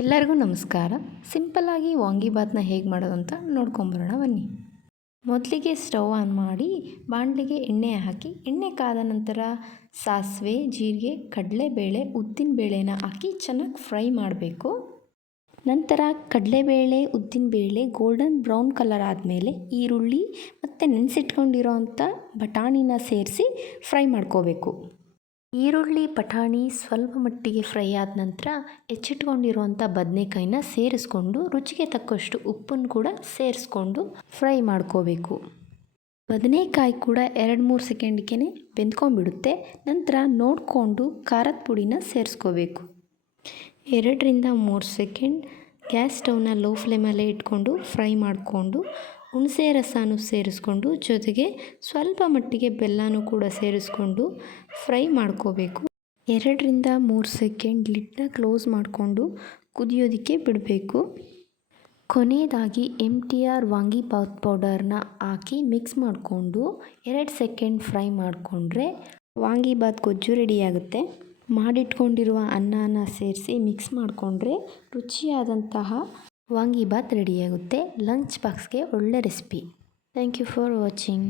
ಎಲ್ಲರಿಗೂ ನಮಸ್ಕಾರ. ಸಿಂಪಲ್ಲಾಗಿ ವಾಂಗಿಬಾತನ್ನ ಹೇಗೆ ಮಾಡೋದು ಅಂತ ನೋಡ್ಕೊಂಬರೋಣ ಬನ್ನಿ. ಮೊದಲಿಗೆ ಸ್ಟವ್ ಆನ್ ಮಾಡಿ ಬಾಣಲಿಗೆ ಎಣ್ಣೆ ಹಾಕಿ, ಎಣ್ಣೆ ಕಾದ ನಂತರ ಸಾಸಿವೆ, ಜೀರಿಗೆ, ಕಡಲೆಬೇಳೆ, ಉದ್ದಿನಬೇಳೆನ ಹಾಕಿ ಚೆನ್ನಾಗಿ ಫ್ರೈ ಮಾಡಬೇಕು. ನಂತರ ಕಡಲೆಬೇಳೆ, ಉದ್ದಿನಬೇಳೆ ಗೋಲ್ಡನ್ ಬ್ರೌನ್ ಕಲರ್ ಆದಮೇಲೆ ಈರುಳ್ಳಿ ಮತ್ತು ನೆನೆಸಿಟ್ಕೊಂಡಿರೋ ಅಂಥ ಬಟಾಣಿನ ಸೇರಿಸಿ ಫ್ರೈ ಮಾಡ್ಕೋಬೇಕು. ಈರುಳ್ಳಿ ಬಟಾಣಿ ಸ್ವಲ್ಪ ಮಟ್ಟಿಗೆ ಫ್ರೈ ಆದ ನಂತರ ಹೆಚ್ಚಿಟ್ಕೊಂಡಿರುವಂಥ ಬದನೆಕಾಯಿನ ಸೇರಿಸ್ಕೊಂಡು ರುಚಿಗೆ ತಕ್ಕಷ್ಟು ಉಪ್ಪನ್ನು ಕೂಡ ಸೇರಿಸ್ಕೊಂಡು ಫ್ರೈ ಮಾಡ್ಕೋಬೇಕು. ಬದನೆಕಾಯಿ ಕೂಡ 2-3 ಸೆಕೆಂಡ್ಗೆ ಬೆಂದ್ಕೊಂಡ್ಬಿಡುತ್ತೆ. ನಂತರ ನೋಡಿಕೊಂಡು ಖಾರದ ಪುಡಿನ ಸೇರಿಸ್ಕೋಬೇಕು. 2-3 ಸೆಕೆಂಡ್ ಗ್ಯಾಸ್ ಸ್ಟವ್ನ ಲೋ ಫ್ಲೇಮಲ್ಲೇ ಇಟ್ಕೊಂಡು ಫ್ರೈ ಮಾಡಿಕೊಂಡು ಹುಣಸೆ ರಸನೂ ಸೇರಿಸ್ಕೊಂಡು ಜೊತೆಗೆ ಸ್ವಲ್ಪ ಮಟ್ಟಿಗೆ ಬೆಲ್ಲನೂ ಕೂಡ ಸೇರಿಸ್ಕೊಂಡು ಫ್ರೈ ಮಾಡ್ಕೋಬೇಕು. 2-3 ಸೆಕೆಂಡ್ ಲಿಡ್ನ ಕ್ಲೋಸ್ ಮಾಡಿಕೊಂಡು ಕುದಿಯೋದಕ್ಕೆ ಬಿಡಬೇಕು. ಕೊನೆಯದಾಗಿ MTR ವಾಂಗಿಬಾತ್ ಪೌಡರ್ನ ಹಾಕಿ ಮಿಕ್ಸ್ ಮಾಡಿಕೊಂಡು 2 ಸೆಕೆಂಡ್ ಫ್ರೈ ಮಾಡಿಕೊಂಡ್ರೆ ವಾಂಗಿಬಾತ್ ಗೊಜ್ಜು ರೆಡಿಯಾಗುತ್ತೆ. ಮಾಡಿಟ್ಕೊಂಡಿರುವ ಅನ್ನನ ಸೇರಿಸಿ ಮಿಕ್ಸ್ ಮಾಡಿಕೊಂಡ್ರೆ ರುಚಿಯಾದಂತಹ ವಾಂಗಿಬಾತ್ ರೆಡಿಯಾಗುತ್ತೆ. ಲಂಚ್ ಬಾಕ್ಸ್ಗೆ ಒಳ್ಳೆ recipe. Thank you for watching.